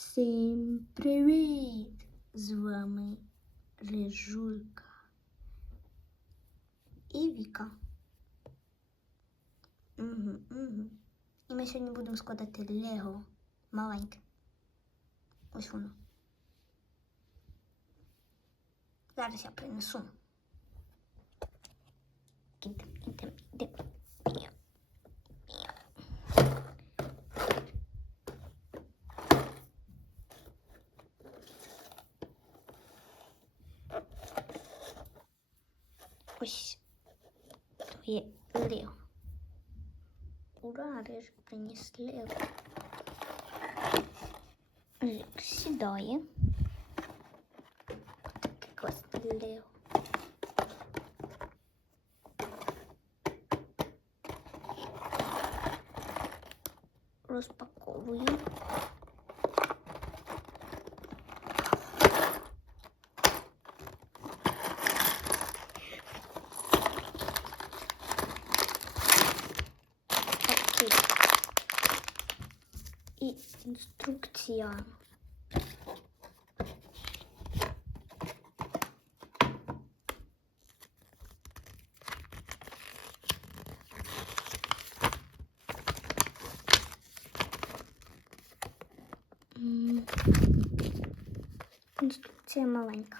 Всім привіт! З вами Рижулька і Віка. Угу, угу. І ми сьогодні будемо складати Лего маленьке. Ось воно. Зараз я принесу. Ідем, ідем, ідем. Ось твоє Лего. Ура, Рижик приніс Лего. Рижик сідає. Таке класне Лего. Розпаковую. Окей. І інструкція. Інструкція маленька.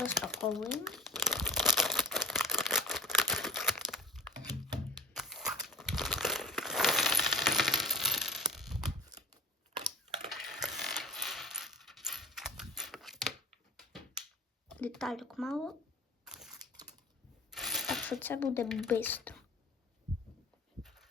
Розпаковуємо. Деталюк мало. Так що це буде швидко.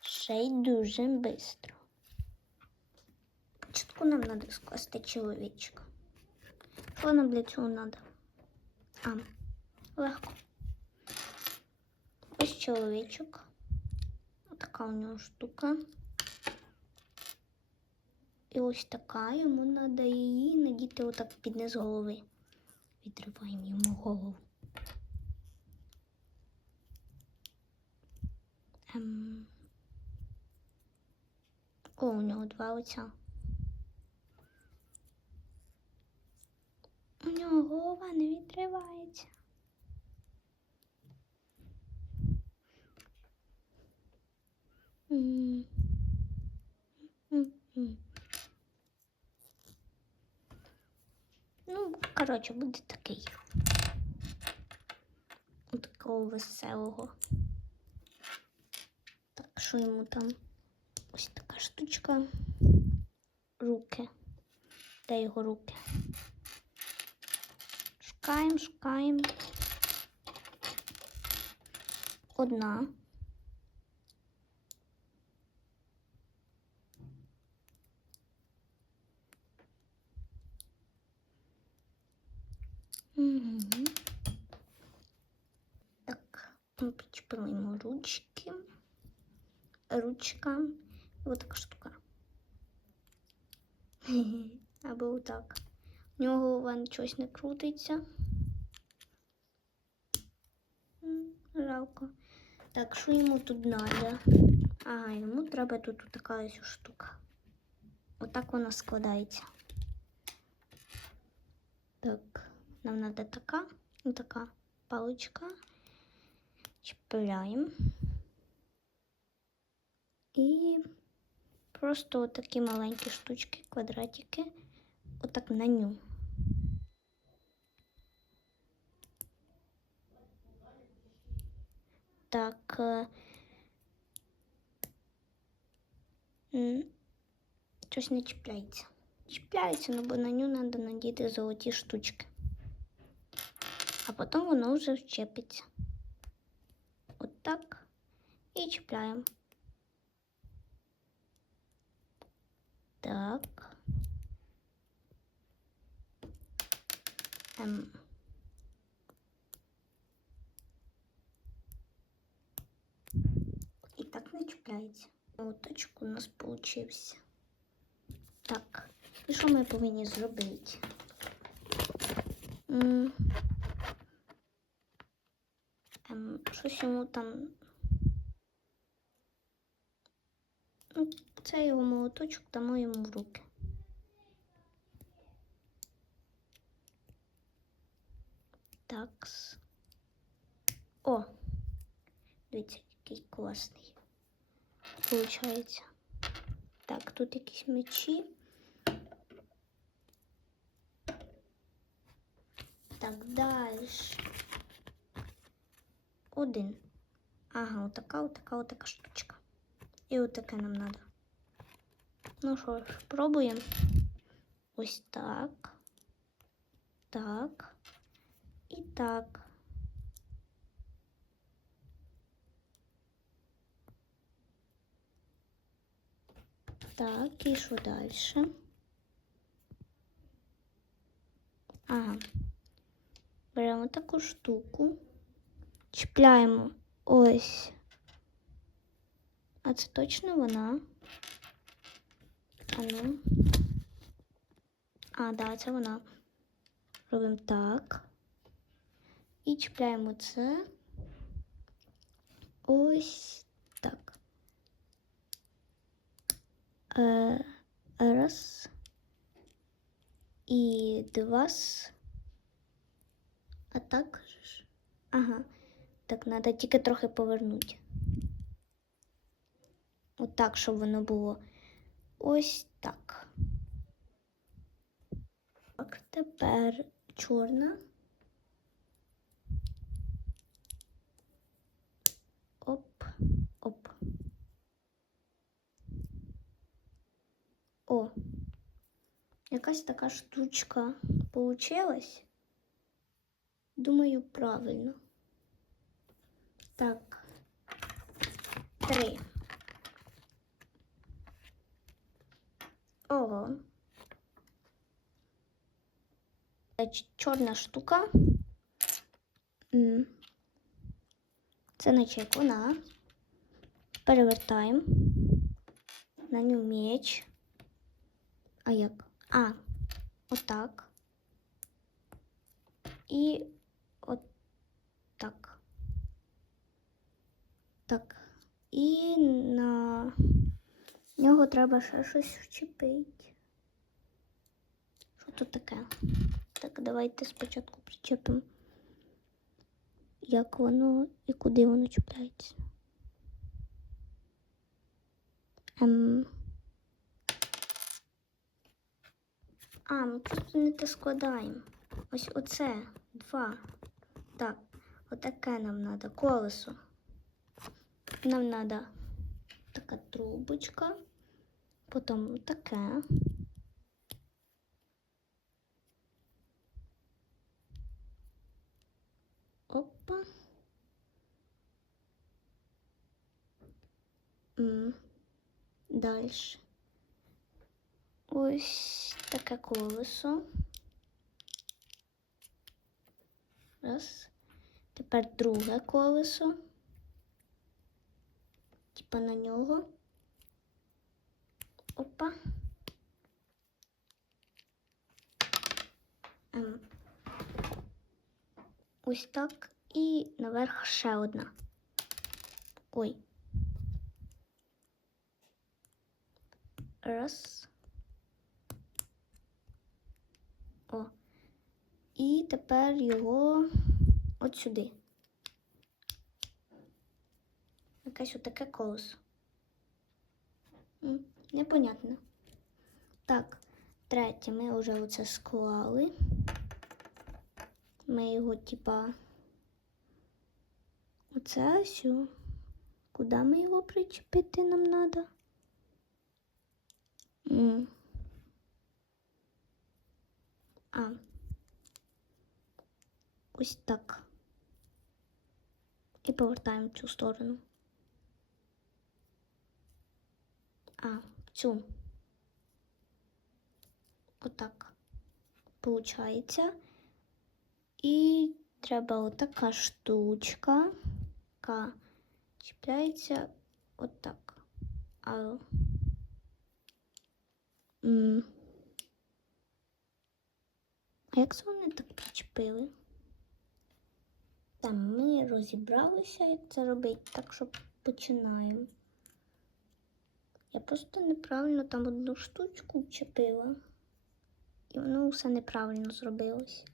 Ще й дуже швидко. Спочатку нам треба скласти чоловічка. Що нам для цього треба? А, легко. Ось чоловічок. Така у нього штука. І ось така, йому треба її надіти отак під низ голови. Відриваємо йому голову. Ем... О, у нього два лиця. У нього голова не відривається. М. М-м. Ну, коротше, буде такий. У Такого веселого. Так, що йому там? Ось така штучка. Руки. Де його руки? Шукаємо, шукаємо. Одна. Угу. Так, причепили ручки. Ручка. Ось така штука. Або отак. У нього голова чогось не крутиться. Жалко. Так, що йому тут треба? Ага, йому треба тут така ось штука. Отак вона складається. Так, нам треба така і така паличка. Чіпляємо. І просто отакі маленькі штучки, квадратики, отак на ню. Так. е, м, Щось не чіпляється. Чіпляється, ну бо на ню треба надіти золоті штучки. А потім воно вже вчепиться. Отак. І чіпляємо. Так. Ем. І так не чіпляється. Оточок у нас получився. Так, і що ми повинні зробити? М. Ем, щось йому там. Ну, Оце його молоточок дамо йому в руки. Такс. О! Дивіться, який класний. Получається. Так, тут якісь мечі. Так, далі. Один. Ага, отака, отака, отака штучка. І отаке нам треба. Ну що ж, пробуємо. Ось так. Так. І так. Так, і що далі? Ага. Беремо таку штуку, чіпляємо ось. А це точно вона? А ну. А, да, це вона. Робимо так. І чіпляємо це. Ось так. Е, раз. І два. А так же ж? Ага. Так, треба тільки трохи повернути. Отак, щоб воно було. Ось так. Так, тепер чорна. Оп, оп. О, якась така штучка получилась. Думаю, правильно. Так. Три. Ого. Чорна штука. Це наче вона. Перевертаємо. На нього меч. А як? А, отак. І так. Так. І на нього треба ще щось вчепити. Що тут таке? Так, давайте спочатку причепимо, як воно і куди воно чіпляється. Ем. А, ми просто не те складаємо. Ось оце. Два. Так, отаке нам треба колесо. Нам треба така трубочка, потім таке. Опа. Дальше. Ось таке колесо. Раз. Тепер друге колесо. Типа на нього. Опа. Ем. Ось так. І наверх ще одна. Ой. Раз. О. І тепер його от сюди. Якесь отаке колесо. Непонятно. Так, третє, ми вже оце склали. Ми його, типа, оце сю. Куди ми його причепити нам треба? А. Ось так. І повертаємо в цю сторону. А, цю. Отак. Получається. І треба отака штучка, яка чіпляється отак. А, а як це вони так причепили? Там ми розібралися, як це робити, так що починаємо. Я просто неправильно там одну штучку вчепила. І воно все неправильно зробилось.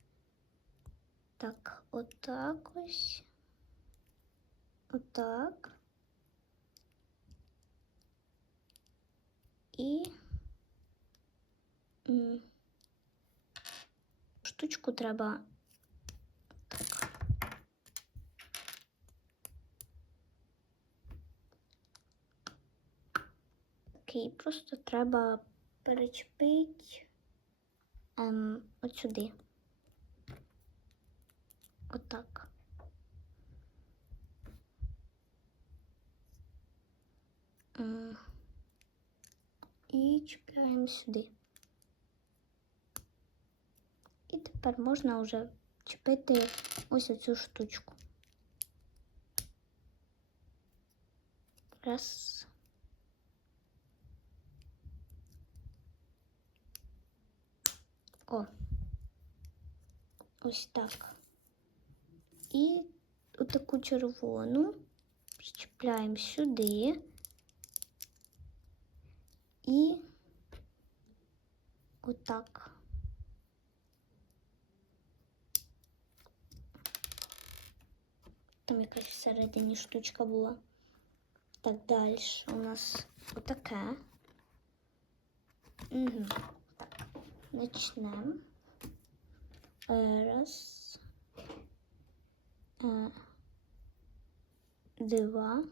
Так, отак ось. Отак. І штучку треба Окей, просто треба перечепити ем, от сюди. Отак. М. І чіпляємо сюди. І тепер можна вже чіпити ось оцю штучку. Раз. О. Ось так. І отаку червону чіпляємо сюди. І отак. Там якась всередині штучка була. Так, далі у нас отаке. Угу. Почнемо. Е, Раз. Е, Два.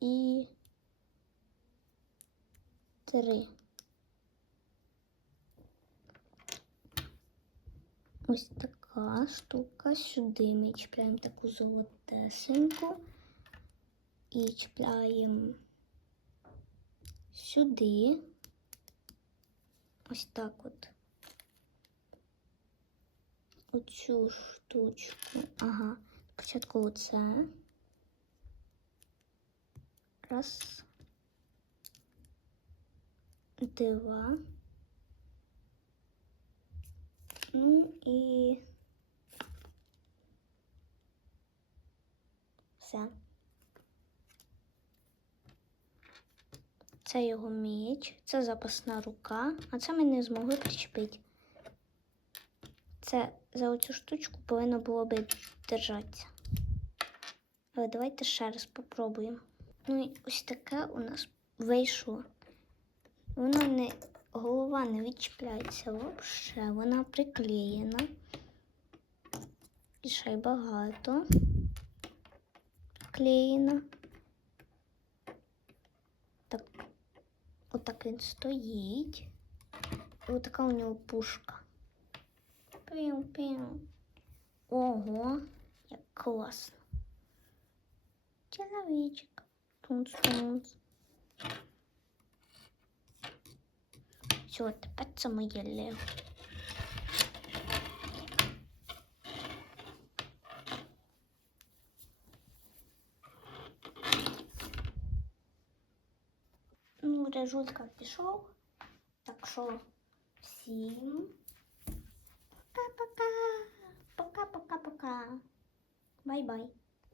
І три. Ось така штука. Сюди ми чіпляємо таку золотесеньку і чіпляємо сюди. Ось так от. Оцю штучку. Ага. Спочатку оце. Раз. Два. Ну і все. Це його меч, це запасна рука, а це ми не змогли причепити. Це за оцю штучку повинно було би держатися. Але давайте ще раз попробуємо. Ну і ось таке у нас вийшло. Воно не голова не відчіпляється взагалі, вона приклеєна. І ще й багато клеєна. Так, отак він стоїть. І отака у нього пушка. Піу-піу. Ого, як класно. Чоловічок. Тунц-тунц. Все, тепер це моє лего. Режулька пішов. Так що всім пока-пока. Пока-пока-пока. Бай-бай.